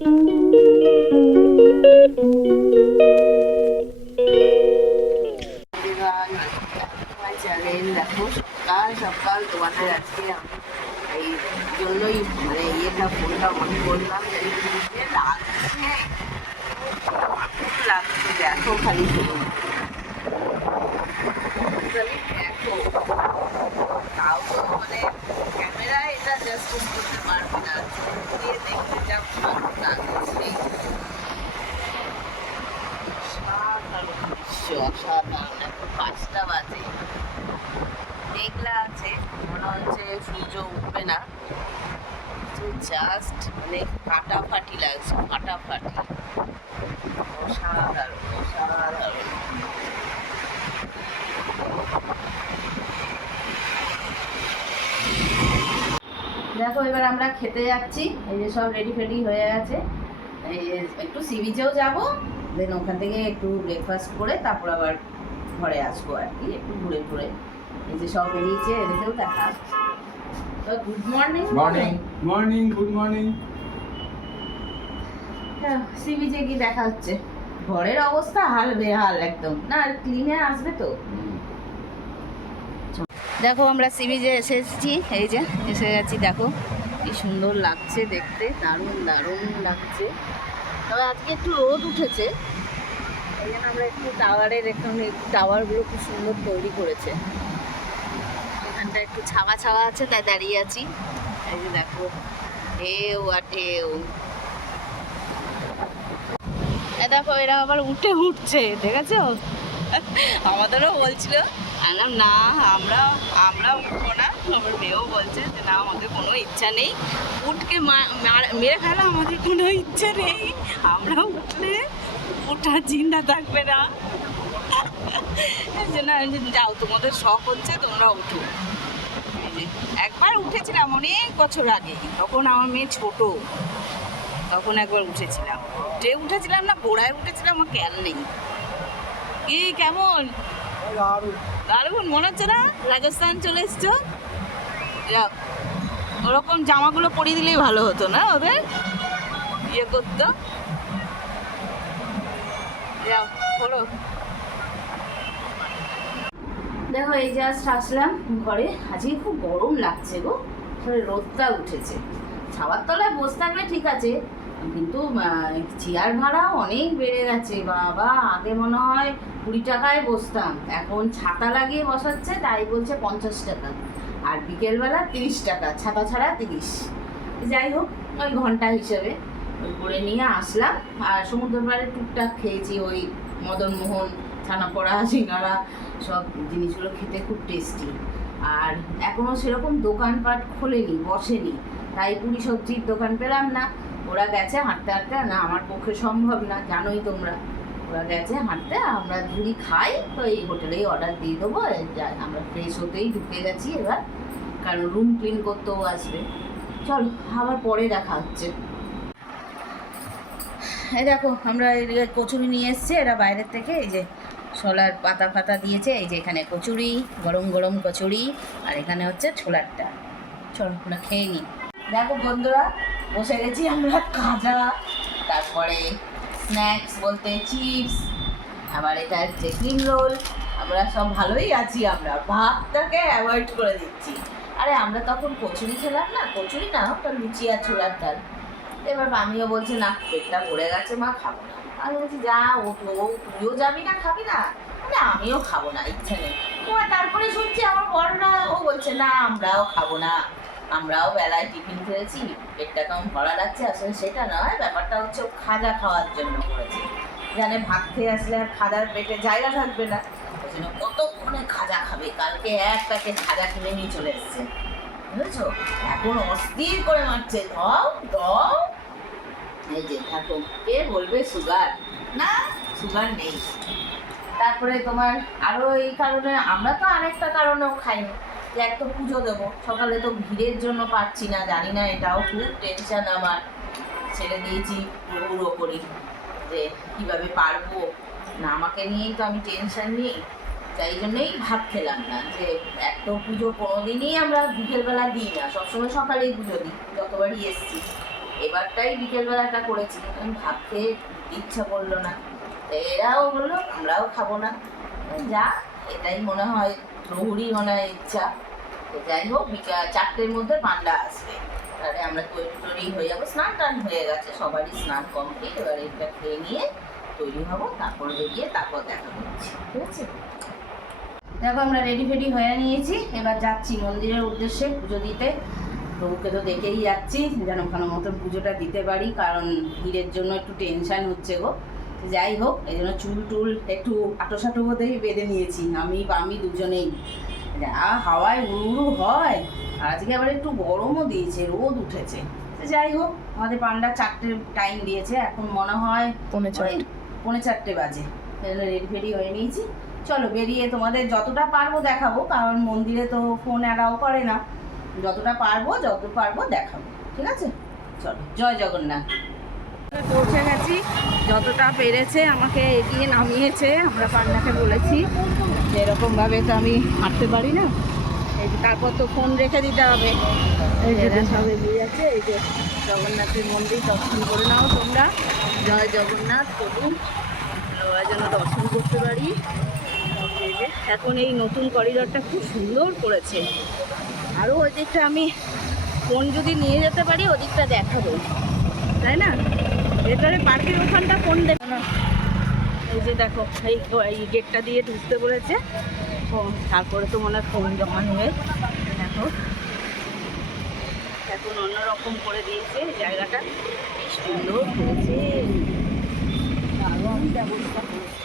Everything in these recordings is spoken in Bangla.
দেখো সকাল সকাল তোমাদের আজকে এই জন্যই মানে ইয়েটা ফোনটা মনে করলাম যে লাগছে লাগছে দেখো খালি দেখো তাও তো মানে ক্যামেরায় এটা জাস্ট করতে পারবে না দিয়ে দেখতে যা ভালো লাগছে অসাধারণ এখন 5টা বাজে মেঘলা আছে মনে হচ্ছে সূর্য উঠবে না জাস্ট মানে ফাটাফাটি লাগছে ফাটাফাটি অসাধারণ অসাধারণ দেখো এবার আমরা খেতে যাচ্ছি এই যে সব রেডি ফেডি হয়ে গেছে এই যে একটু সি বিচেও যাবো দেন ওখান থেকে একটু ব্রেকফাস্ট করে তারপর আবার ঘরে আসবো আর কি একটু ঘুরে ঘুরে এই যে সব বেরিয়েছে এদেরকেও দেখা তো good morning morning morning good morning sea বিচে কি দেখা হচ্ছে ঘরের অবস্থা হাল বেহাল একদম না ক্লিনে আসবে তো দেখো আমরা সি বিচে এসেছি এই যে এসে গেছি দেখো কি সুন্দর লাগছে দেখতে দারুণ দারুণ লাগছে তবে আজকে একটু রোদ উঠেছে এই জন্য আমরা একটু টাওয়ারের টাওয়ারগুলো খুব সুন্দর তৈরি করেছে এখানটা একটু ছাওয়া ছাওয়া আছে তাই দাঁড়িয়ে আছি এই যে দেখো ঢেউ আর ঢেউ দেখো এরা আবার উঠছে দেখেছো আমাদেরও বলছিল আলাম না আমরা উঠবো না আমার মেয়েও বলছে যে না আমাদের কোনো ইচ্ছা নেই উঠকে মেরে ফেলা আমাদের কোনো ইচ্ছা নেই আমরা উঠলে ওঠা জিন্দা থাকবে না এই জন্য আমি যাও তোমাদের শখ হচ্ছে তোমরা উঠো এই যে একবার উঠেছিলাম অনেক বছর আগে তখন আমার মেয়ে ছোট তখন একবার উঠেছিলাম না গোড়ায় উঠেছিলাম আমার খেয়াল নেই কি কেমন দারুণ মনে হচ্ছে না রাজস্থান চলে এসছো ওরকম জামাগুলো পরিয়ে দিলেই ভালো হতো না ওদের ইয়ে করতো যাও পড়ো দেখো এই জাস্ট আসলাম ঘরে আজকে খুব গরম লাগছে গো রোদটা উঠেছে ছাওয়ার তলায় বসে থাকলে ঠিক আছে কিন্তু চেয়ার ভাড়া অনেক বেড়ে গেছে বাবা আগে মনে হয় 20 টাকায় বসতাম এখন ছাতা লাগিয়ে বসাচ্ছে তাই বলছে 50 টাকা আর বিকেলবেলা 30 টাকা ছাতা ছাড়া 30 যাই হোক ওই ঘন্টা হিসেবে ওই করে নিয়ে আসলাম আর সমুদ্র পাড়ে টুকটাক খেয়েছি ওই মদনমোহন ছানাপোড়া সিঙ্গারা সব জিনিসগুলো খেতে খুব টেস্টি আর এখনও সেরকম দোকানপাট খোলেনি বসেনি তাই পুরি সবজির দোকান পেলাম না ওরা গেছে হাঁটতে হাঁটতে না আমার পক্ষে সম্ভব না জানোই তোমরা ওরা গেছে হাঁটতে আমরা যদি খাই তো এই হোটেলেই অর্ডার দিয়ে দেবো আমরা ফ্রেশ হতেই ঢুকে গেছি এবার কারণ রুম ক্লিন করতেও আসবে চল আবার পরে দেখা হচ্ছে এই দেখো আমরা কচুরি নিয়ে এসছি এরা বাইরের থেকে এই যে ছোলার পাতা ফাতা দিয়েছে এই যে এখানে কচুরি গরম গরম কচুরি আর এখানে হচ্ছে ছোলারটা চল আমরা খেয়ে নিই দেখো বন্ধুরা বসে গেছি আমরা কাঁচা তারপরে স্ন্যাক্স বলতে চিপস আবার এটা হচ্ছে ক্রিম রোল আমরা সব ভালোই আছি আমরা ভাতটাকে অ্যাভয়েড করে দিচ্ছি আরে আমরা তখন কচুরি খেলাম না কচুরি না ওটা লুচি আর ছোলার ডাল এবার আমিও বলছি না পেটটা ভরে গেছে মা খাবো না আমি বলছি যা ও তুইও যাবি না খাবি না মানে আমিও খাবো না ইচ্ছে নেই তারপরে শুনছি আমার বড়রা ও বলছে না আমরাও খাবো না আমরাও বেলায় টিফিন খেয়েছি পেটটা কেমন ভরা লাগছে আসলে সেটা নয় ব্যাপারটা হচ্ছে খাজা খাওয়ার জন্য করেছে জানে ভাত খেয়ে আসলে আর খাজার পেটে জায়গা থাকবে না ওই জন্য কতক্ষণে খাজা খাবে কালকে এক প্যাকেট খাজা কিনে নিয়ে চলে এসছে বুঝেছো এখন অস্থির করে মারছে দাও দাও এই যে থাকো কে বলবে সুগার না সুগার নেই তারপরে তোমার আরও এই কারণে আমরা তো আরেকটা কারণেও খাইনি যে এক তো পুজো দেবো সকালে তো ভিড়ের জন্য পাচ্ছি না জানি না এটাও খুব টেনশন আমার ছেড়ে দিয়েছি পুরোপুরি যে কীভাবে পারবো না আমাকে নিয়েই তো আমি টেনশন নিই তাই জন্যই ভাত খেলাম না যে এক তো পুজো কোনোদিনই আমরা বিকেলবেলা দিই না সবসময় সকালেই পুজো দিই যতবারই এসছি এবারটাই বিকেলবেলাটা করেছি, আমি ভাবতে ইচ্ছা করলো না। তো এরাও বললো আমরাও খাবো না, যা এটাই মনে হয় প্রভুরই মনে হয় ইচ্ছা। তো যাই হোক, বিকাল 4টের মধ্যে পান্ডা আসবে, তাহলে আমরা তৈরি হয়ে যাবো। স্নান টান হয়ে গেছে, সবারই স্নান কমপ্লিট। এবার এটা খেয়ে নিয়ে তৈরি হবো, তারপর বেরিয়ে তারপর দেখা করছি, ঠিক আছে? দেখো আমরা রেডি ফেডি হয়ে নিয়েছি, এবার যাচ্ছি মন্দিরের উদ্দেশ্যে পুজো দিতে। প্রভুকে তো দেখেই যাচ্ছি, যেন ভালো মতন পুজোটা দিতে পারি, কারণ ভিড়ের জন্য একটু টেনশান হচ্ছে গো। যাই হোক, এই জন্য চুল টুল একটু আটোসাটো মধ্যেই বেঁধে নিয়েছি, আমি দুজনেই। যা হাওয়ায় উড়ু হয়, আর আজকে আবার একটু গরমও দিয়েছে, রোদ উঠেছে। তো যাই হোক, আমাদের পান্ডা 4টের টাইম দিয়েছে, এখন মনে হয় 4:45 বাজে। রেডি ফেডি হয়ে নিয়েছি, চলো বেরিয়ে তোমাদের যতটা পারবো দেখাবো, কারণ মন্দিরে তো ফোন অ্যালাউ করে না। যত পারবো দেখাবো, ঠিক আছে? চলো, জয় জগন্নাথ। পৌঁছে গেছি, যতটা পেরেছে আমাকে এগিয়ে নামিয়েছে। আমরা পান্ডাকে বলেছি যে এরকমভাবে তো আমি হাঁটতে পারি না, এই যে তারপর তো ফোন রেখে দিতে হবে। এই যে সব এগিয়ে যাচ্ছে, এই যে জগন্নাথের মন্দির দর্শন করে নাও তোমরা। জয় জগন্নাথ করুন, ওরা যেন দর্শন করতে পারি। এই যে এখন এই নতুন করিডরটা খুব সুন্দর করেছে। আরও ওই দিকটা আমি ফোন যদি নিয়ে যেতে পারি ওদিকটা দেখাবো, তাই না? ভেতরে পার্কের ওখানটা ফোন দেখো না। এই যে দেখো, এই গেটটা দিয়ে ঢুকতে বলেছে, তারপরে তো মনে হয় ফোন জমা নেবে। দেখো এখন অন্যরকম করে দিয়েছে জায়গাটা, কি সুন্দর করেছে, দারুণ ব্যবস্থা করেছে,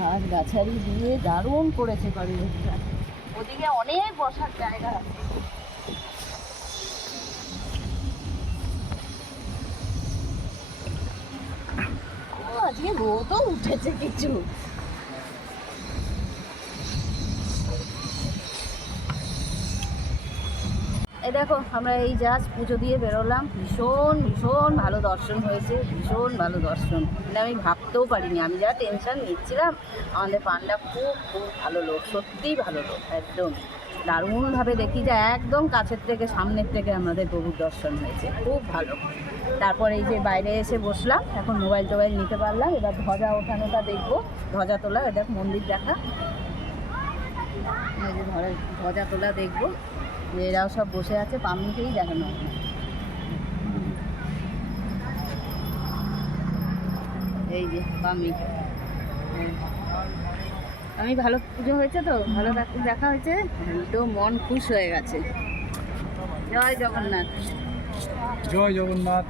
গাছ গাছালি দিয়ে দারুণ করেছে করিডরটা। ওদিকে অনেক বসার জায়গা আছে। আজকে রোদও উঠেছে কিছু। এই দেখো আমরা এই জাস্ট পুজো দিয়ে বেরোলাম, ভীষণ ভীষণ ভালো দর্শন হয়েছে, ভীষণ ভালো দর্শন। মানে আমি ভাবতেও পারিনি, আমি যা টেনশন নিচ্ছিলাম। আমাদের পান্ডা খুব খুব ভালো লোক, সত্যিই ভালো লোক, একদম দারুণভাবে দেখি যে একদম কাছের থেকে সামনের থেকে আমাদের প্রভুর দর্শন হয়েছে, খুব ভালো। তারপর এই যে বাইরে এসে বসলাম, এখন মোবাইল টোবাইল নিতে পারলাম। এবার ধ্বজা ওঠানোটা দেখবো, ধ্বজা তোলা। দেখ মন্দির দেখা, এই যে ধ্বজা তোলা দেখবো। এরাও সব বসে আছে, পাম্মিকেই দেখানো। এই যে পাম্মি, আমি ভালো পুজো হয়েছে তো, ভালো দেখা হয়েছে, তো মন খুশ হয়ে গেছে। জয় জগন্নাথ। জয় জগন্নাথ।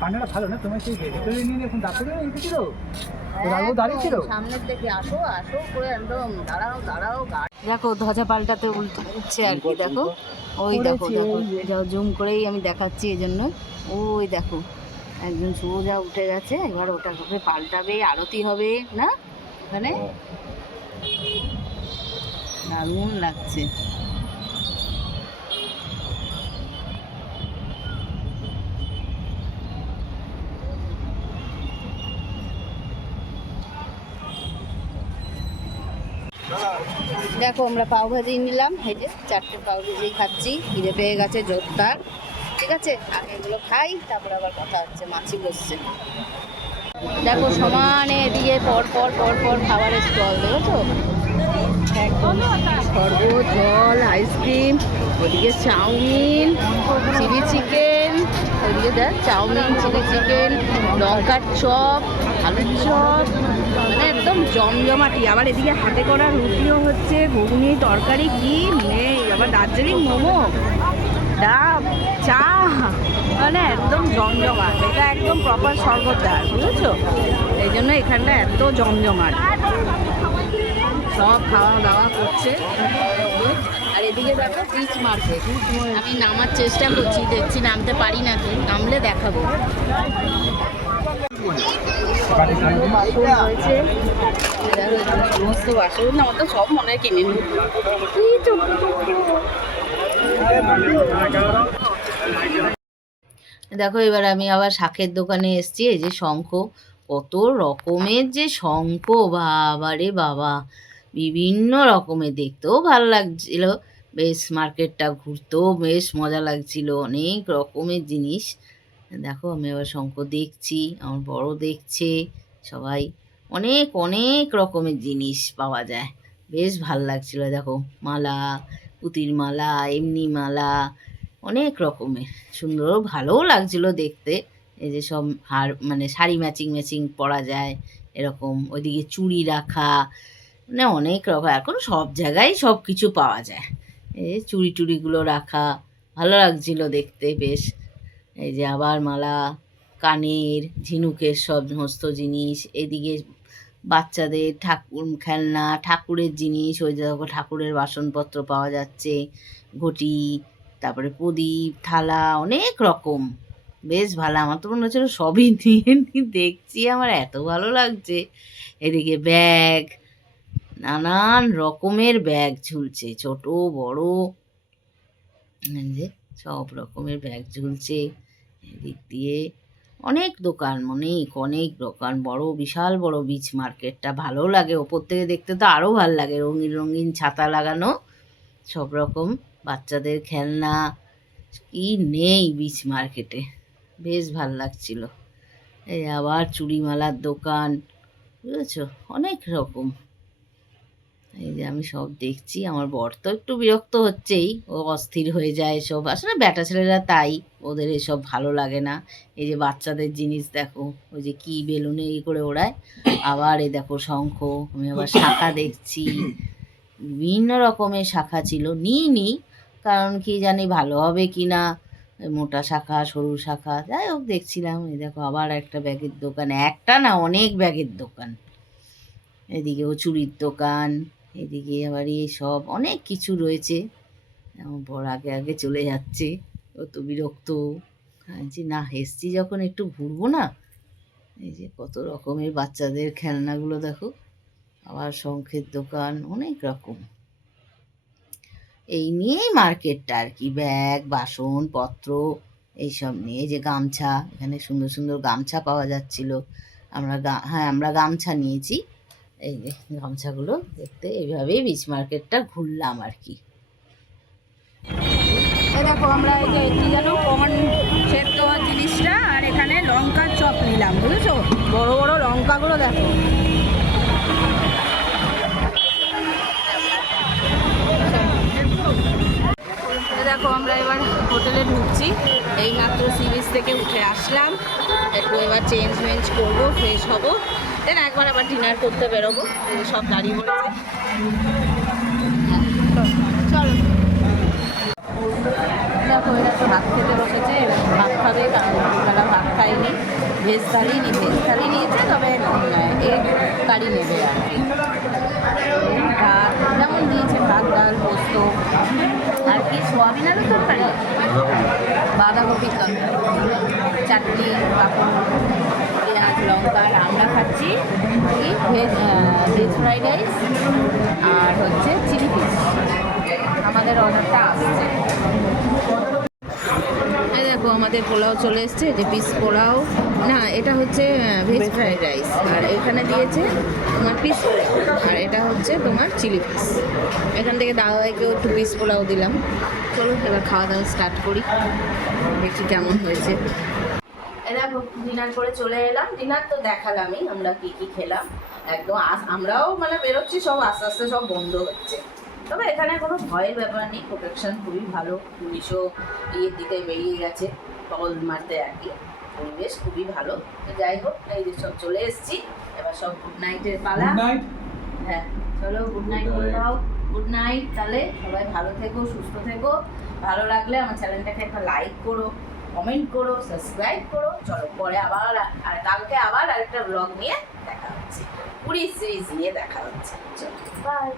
পান্ডাটা ভালো না, তোমার সেই ভেতরে নিয়ে এখন দাঁড়িয়ে রেখেছিল, দাঁড়িয়ে ছিল সামনের থেকে, আসো আসো করে একদম দাঁড়াও দাঁড়াও। দেখো ধ্বজা পাল্টাতে উঠছে আর কি, দেখো ওই দেখো দেখো, যাও জুম করেই আমি দেখাচ্ছি এই জন্য। ওই দেখো একজন সোজা উঠে গেছে, এবার ওটা হবে পাল্টাবে, আরতি হবে না ওখানে, দারুণ লাগছে। দেখো আমরা পাওভাজি নিলাম, এই যে 4টে পাওভাজি খাচ্ছি, খিদে পেয়ে গেছে জোরদার। ঠিক আছে, আগে এগুলো খাই, তারপর আবার কথা হচ্ছে। মাছি বসছে, দেখো সমানে এদিকে পর পর পর পর খাবারের স্টল, দেখেছো? একদম শরবত, জল, আইসক্রিম, ওদিকে চাউমিন, চিলি চিকেন, ওদিকে দেখ চাউমিন, চিলি চিকেন, লঙ্কার চপ, আলুর চপ, মানে একদম জমজমাটি। আবার এদিকে হাতে করা রুটিও হচ্ছে, ঘুগনি, তরকারি কি নেই, আবার দার্জিলিং মোমো, ডাব, চা, মানে একদম জমজমাট। এটা একদম প্রপার সর্বদার, বুঝেছো? এই জন্য এখানটা এত জমজমাট, সব খাওয়া দাওয়া করছে। আর এদিকে দেখো বিচ মার্কেট, আমি নামার চেষ্টা করছি, দেখছি নামতে পারি নাকি, নামলে দেখাবো। বাসন রয়েছে, সমস্ত বাসন আমার তো সব মনে হয় কিনে নিই। দেখো এবার আমি আবার শাঁখের দোকানে এসেছি। এই যে শঙ্খ, কত রকমের যে শঙ্খ, বাবা রে বাবা, বিভিন্ন রকমের, দেখতেও ভালো লাগছিল, বেশ মার্কেটটা ঘুরতেও বেশ মজা লাগছিল, অনেক রকমের জিনিস। দেখো আমি আবার শঙ্খ দেখছি, আমার বড় দেখছে, সবাই অনেক অনেক রকমের জিনিস পাওয়া যায়, বেশ ভাল লাগছিল। দেখো মালা, পুঁতির মালা, এমনি মালা, অনেক রকমের সুন্দর, ভালোও লাগছিল দেখতে। এই যে সব হার মানে শাড়ি ম্যাচিং ম্যাচিং পরা যায় এরকম, ওইদিকে চুড়ি রাখা, মানে অনেক রকম, এখন সব জায়গায় সব কিছু পাওয়া যায়। এই চুড়ি টুড়িগুলো রাখা ভালো লাগছিল দেখতে বেশ। এই যে আবার মালা, কানের, ঝিনুকের সব সমস্ত জিনিস, এদিকে বাচ্চাদের ঠাকুর খেলনা, ঠাকুরের জিনিস, ওই যে দেখো ঠাকুরের বাসনপত্র পাওয়া যাচ্ছে, ঘটি, তারপরে প্রদীপ, থালা, অনেক রকম, বেশ ভালো। আমার তো মনে হচ্ছিল সবই নিয়ে দেখছি, আমার এত ভালো লাগছে। এদিকে ব্যাগ, নানান রকমের ব্যাগ ঝুলছে, ছোট বড়, এই যে সব রকমের ব্যাগ ঝুলছে। এদিক দিয়ে অনেক দোকান, অনেক অনেক দোকান, বড় বিশাল বড় বিচ মার্কেটটা, ভালো লাগে ওপর থেকে দেখতে, তো আরও ভালো লাগে, রঙিন রঙিন ছাতা লাগানো, সব রকম বাচ্চাদের খেলনা, কি নেই বিচ মার্কেটে, বেশ ভাল লাগছিল। এই আবার চুড়িমালার দোকান, বুঝেছো, অনেক রকম। এই যে আমি সব দেখছি, আমার বর তো একটু বিরক্ত হচ্ছেই, ও অস্থির হয়ে যায় সব, আসলে ব্যাটা ছেলেরা তাই, ওদের এসব ভালো লাগে না। এই যে বাচ্চাদের জিনিস দেখো, ওই যে কি বেলুনে করে ওড়ায়, আবার এই দেখো শঙ্খ, আমি আবার শাখা দেখছি, বিভিন্ন রকমের শাখা ছিল, নিইনি, কারণ কি জানি ভালো হবে কি না, মোটা শাখা সরু শাখা, যাই হোক দেখছিলাম। এই দেখো আবার একটা ব্যাগের দোকান, একটা না অনেক ব্যাগের দোকান, এদিকেও চুড়ির দোকান, এদিকে আবার এই সব অনেক কিছু রয়েছে। আমার বর আগে আগে চলে যাচ্ছে, ও তো বিরক্ত, যে না এসছি যখন একটু ঘুরবো না। এই যে কত রকমের বাচ্চাদের খেলনাগুলো দেখো, আবার শঙ্খের দোকান, অনেক রকম। এই নিয়েই মার্কেটটা আর কি, ব্যাগ, বাসনপত্র, এইসব নিয়ে। এই যে গামছা, এখানে সুন্দর সুন্দর গামছা পাওয়া যাচ্ছিল, আমরা গামছা নিয়েছি। এই যে গামছাগুলো দেখতে, এইভাবেই বিচ মার্কেটটা ঘুরলাম আর কি। এই দেখো আমরা এই যে কি জানো কর্ন সেদ্ধ জিনিসটা, আর এখানে লঙ্কার চপ নিলাম, বুঝেছো, বড় বড় লঙ্কাগুলো দেখো। দেখো আমরা এবার হোটেলে ঢুকছি, এই মাত্র সি বিচ থেকে উঠে আসলাম, একটু এবার চেঞ্জ মেঞ্জ করবো, ফ্রেশ হবো, দেন একবার আবার ডিনার করতে বেরোবো। এই সব দাঁড়িয়ে পড়েছে, চলো। দেখো এরা তো ভাত খেতে বসেছে, ভাত খাবে, কারণ দুপুরবেলা ভাত খাইনি, ভেজ থালি নিয়েছে, তবে এগ কারি নেবে আর কি। ভাত যেমন দিয়েছে, ভাত, ডাল, পোস্ত, আর কি সোয়াবিন আলুর তরকারি, বাঁধাকপির তরকারি, চাটনি, পাঁপড়, পেঁয়াজ, লঙ্কা। আর আমরা খাচ্ছি কি ভেজ ফ্রাইড রাইস আর হচ্ছে চিলি ফিশ। আমাদের অর্ডারটা আসছে, এই দেখো আমাদের পোলাও চলে এসছে, যে পিস পোলাও না, এটা হচ্ছে ভেজ ফ্রাইড রাইস, আর এখানে দিয়েছে তোমার পিস পোলাও, আর এটা হচ্ছে তোমার চিলি ফিশ। এখান থেকে দাওয়াইকেও একটু পিস পোলাও দিলাম। চলো এবার খাওয়া দাওয়া স্টার্ট করি, দেখি কেমন হয়েছে। এই দেখো ডিনার করে চলে এলাম, ডিনার তো দেখালামই আমরা কি কি খেলাম, একদম আমরাও মানে বেরোচ্ছি, সব আস্তে আস্তে সব বন্ধ হচ্ছে, তবে এখানে কোনো ভয়ের ব্যাপার নেই, প্রোটেকশন খুবই ভালো, পুলিশও ইয়ের দিকে বেরিয়ে গেছে টহল মারতে আর কি, পরিবেশ খুবই ভালো। তো যাই হোক, এই যে সব চলে এসেছি, এবার সব গুড নাইটের পালা। হ্যাঁ চলো গুড নাইট বলে দাও। গুড নাইট, তাহলে সবাই ভালো থেকো, সুস্থ থেকো, ভালো লাগলে আমার চ্যানেলটাকে একটা লাইক করো, কমেন্ট করো, সাবস্ক্রাইব করো। চলো পরে আবার, আর কালকে আবার আরেকটা ব্লগ নিয়ে দেখা হচ্ছে, পুরী সিরিজ নিয়ে দেখা হচ্ছে। চলো বাই।